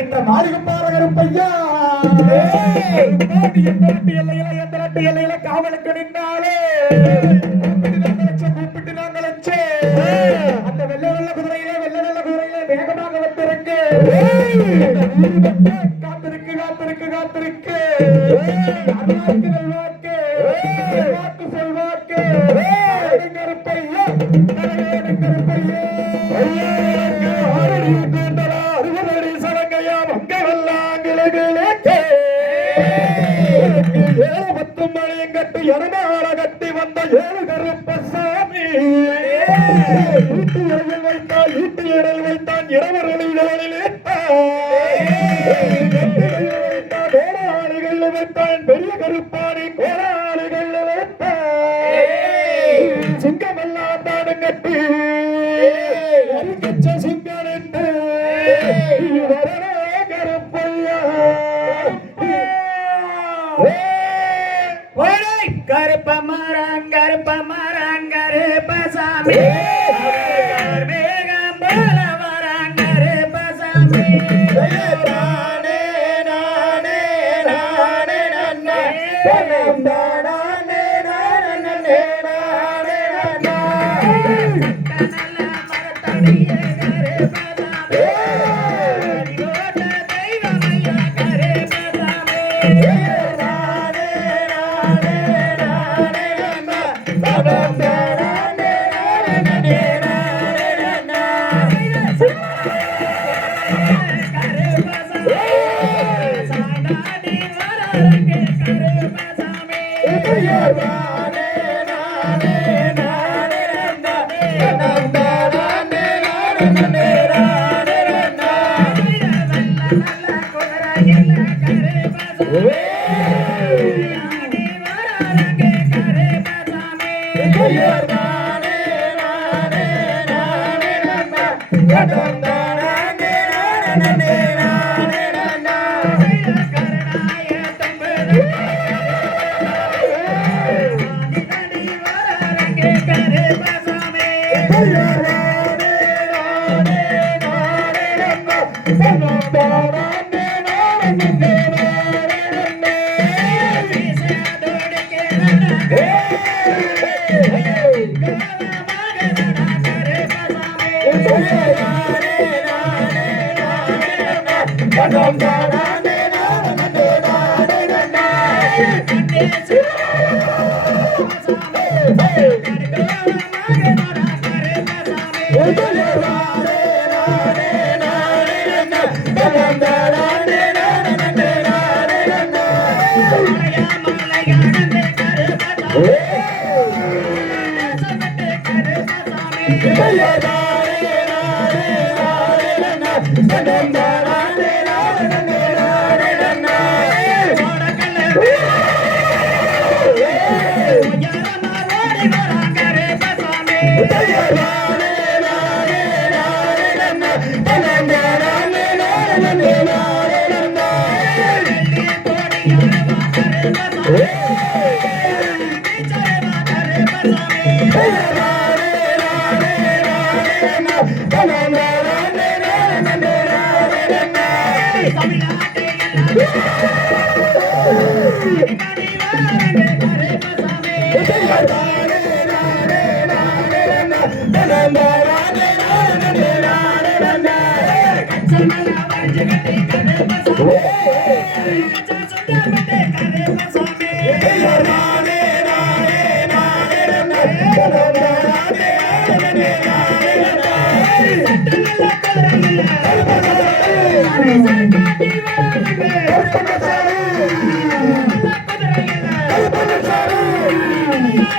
என்ற மாளிகப்பாரகருப்பையா காவலுக்கு நின்னாலே கூப்பிட்டு நாங்கள் அந்த வெள்ள வெள்ள குதிரையிலே வேகமாக வந்திருக்கு காத்திருக்கு காத்திருக்கு காத்திருக்கு நல்வாக்கு செல்வாக்கு செல்வாக்கு கருப்பையா கருப்பையா கட்டி வந்த ஏழு கருப்பசாமி ஈட்டியடல் வைத்தான் இரவர்களிலே கோடாளிகள் வைத்தான் பெரிய கருப்பாடி கோடாளிகள் வைத்தான் சிங்கமெல்லாம் தானும் கட்டி சிங்கம் என்று கருப்பையா கருப்பமரான் கருப்பசாமி வேகம் போல வரான் கருப்பசாமி நானே நானே நானே நன்னே நானே நானே நானே நல்ல மரத்தடியே கருப்பசாமி தெய்வமையா கருப்பசாமி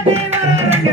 தாண்டி வராருங்க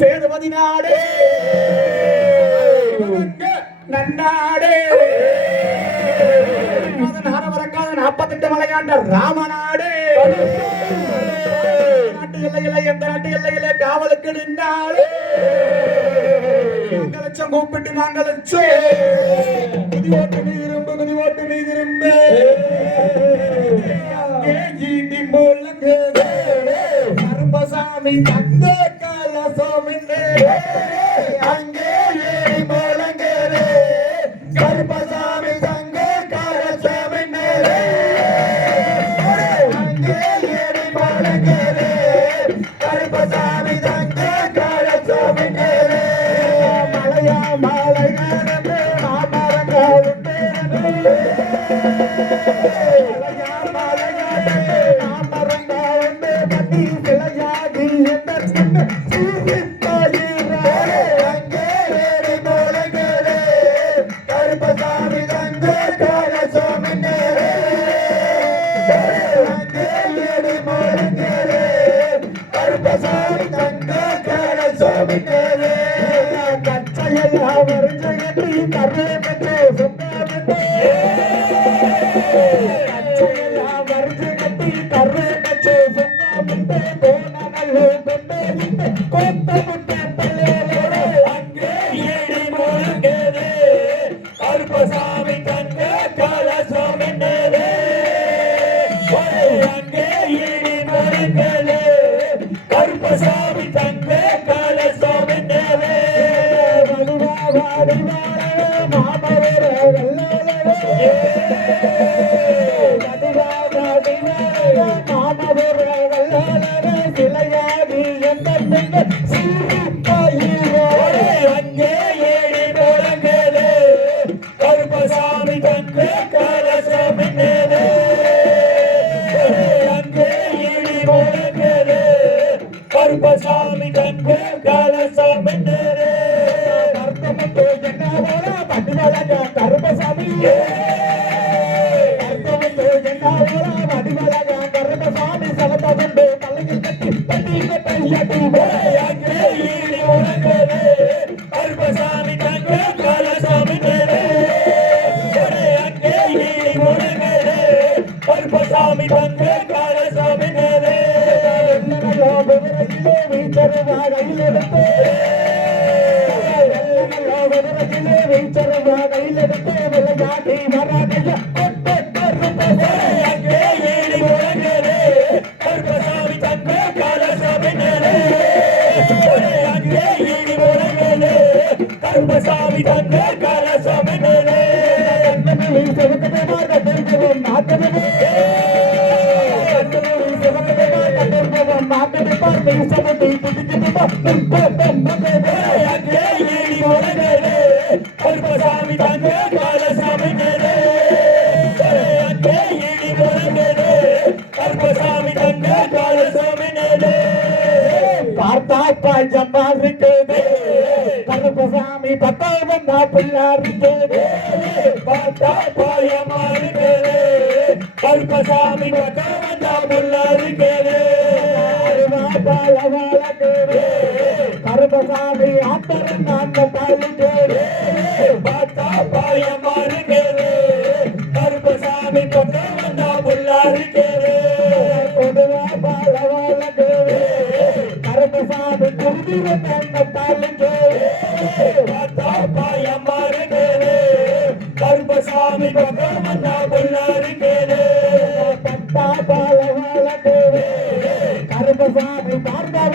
சேதுபதி நாடு நன்னாடே வரக்காத 48 மலையாண்ட ராமநாடு நாட்டு எல்லையில எந்த நாட்டு எல்லையில காவலுக்கு நின்றாலே நாங்கள் லட்சம் கூப்பிட்டு நாங்கள் குதி ஓட்டு நீ திரும்ப குதி ஓட்டு நீ திரும்ப கருப்பசாமி தங்க கலசோமி அங்கே ஏறி முழங்குது கருப்பசாமி தங்க கலசோமி அங்கே ஏறி முழங்குது கருப்பசாமி தங்க கலசோமி மலையா மலை நடந்து மாமரங்கள் கருப்பசாமி தங்க கலசோமி கருப்பசாமி தங்க கலசோமி கருப்பசாமி கருப்பசாமி சலத்தொண்டு தலையில் கட்டி கருப்பசாமி தங்க கலசோமி கருப்பசாமி தங்க கலசோமி கருப்பசாமி தங்க கலசோமி கருப்பசாமி தங்க கலசோமி வந்தா பிள்ளாருக்கு பார்த்தா பாயமா இருக்கே கருப்பசாமி பக்கம் வந்தா புல்லா இருக்கே கருப்பசாமி ஆத்தரன் அந்த தாளிக்கு பார்த்தா பாயமா இருக்கே கருப்பசாமி பக்கம் வந்தா புல்லா இருக்கே கருப்பசாமி குருதி அந்த தாளிக்கு பார்த்தா பாயமா இருக்கே கருப்பசாமி பக்கம் வந்தா புல்லா இருக்கே பத்தா பாலவாள கருப்பசாமி பார்த்தாவ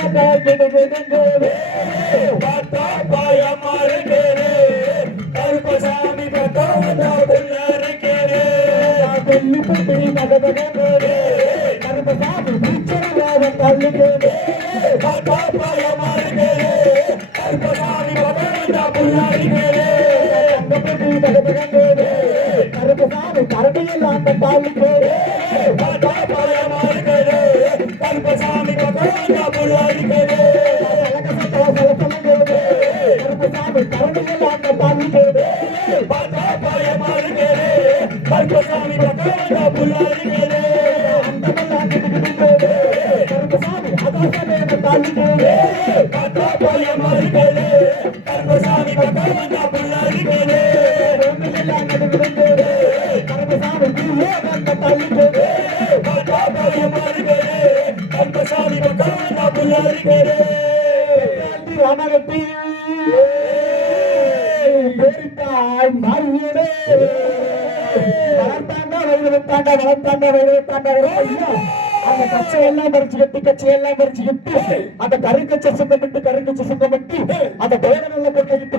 பார்த்தா பாயமா இருக்கே கருப்பசாமி பக்கம் வந்தா புல்லா இருக்கே கொல்லிப்பட்டி மகதகே கருப்பசாமி பிச்சரவாத தள்ளிக்கு பார்த்தா பாயமா இருக்கே கருப்பசாமி பக்கம் வந்தா புல்லா இருக்கே கருப்பசாமி கரடியில் அந்த தாளிக்கு பார்த்தா பாயமா இருக்கே கருப்பசாமி பக்கம் வந்தா புல்லா இருக்கே கருப்பசாமி கரடியில் அந்த தாளிக்கு பார்த்தா பாயமா இருக்கே கருப்பசாமி பக்கம் வந்தா புல்லா இருக்கே கருப்பசாமி அதாசமே தாளிக்கு பார்த்தா பாயமா இருக்கே கருப்பசாமி பக்கம் வந்தா புல்லா இருக்கே கருப்பசாமி அந்த தாளிக்கு பார்த்தா பாயமா இருக்கே கருப்பசாமி பக்கம் வந்தா புல்லா இருக்கே ராமகத்தி பேரித்தாய் மாறியதே வளர்த்தாண்டா வளர்த்தாண்டா ஐயா அந்த கச்சையெல்லாம் பறிச்சுக்கிட்டு கச்சையெல்லாம் பறிச்சுக்கிட்டு அந்த கருங்கச்சை சுத்தமிட்டு அந்த பேரநல்ல பொட்டையிட்டு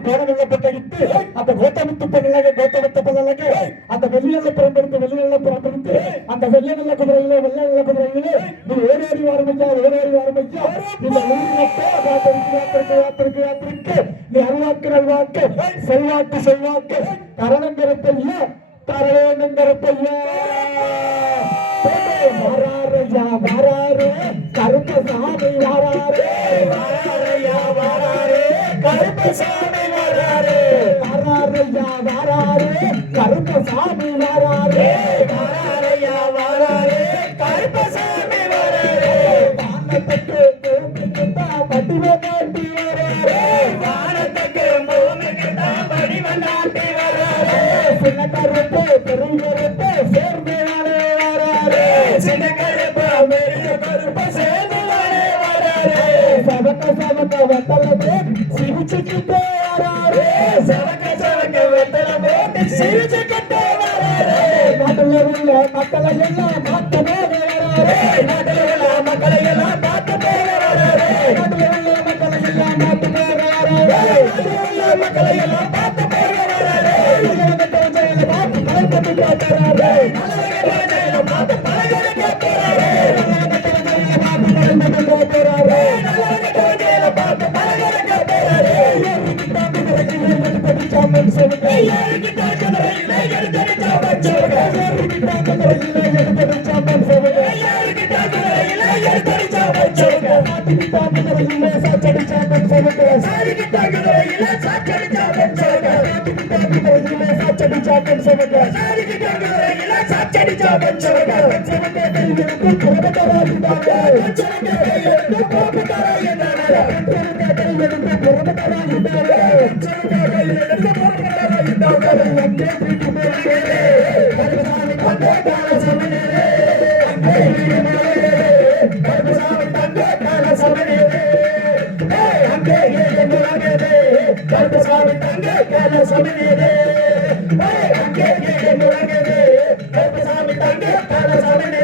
அந்த கோத்தமித்து பல்லலகை அந்த வெள்ளியல்ல பிறந்தெடுத்து அந்த வெள்ளை நல்ல குதிரையிலே நீ ஓடேறி வாருமையா இந்த யாத்திரைக்கு நீ அருவாக்கு செல்வாக்கு தரணங்கரப்பையா வராரு கருப்பசாமி வராரு கருப்பசாமி வராரு கருப்பசாமி வராரு கருப்பசாமி வராரு வானத்துக்கு பூமிக்கு தான் படிவனாட்டி வராரு வானத்துக்கு பூமிக்கு தான் படிவனாட்டி வராரு சின்ன கருப்பு பெருங்கருப்பு சேர்ந்து வராரு சின்ன கருப்பு பெரிய கருப்பு சேர்ந்து வராரு சவக்க வெத்தல போட்டு சிரிச்சுக்கிட்டே வராரு சவக்க வெத்தல போட்டு சிரிச்சுக்கிட்டே வராரு நாட்டுல உள்ள மக்களை எல்லாம் மாத்தவே வராரு நாட்டுல உள்ள மக்களை எல்லாம் மாத்தவே வராரு நாட்டுல உள்ள மக்களை எல்லாம் மாத்தவே வராரு நாட்டுல உள்ள மக்களை எல்லாம் மாத்தவே வராரு பார்த்து காட்டுறாரு பார்த்து பழகிறக்க கருப்பசாமி தங்க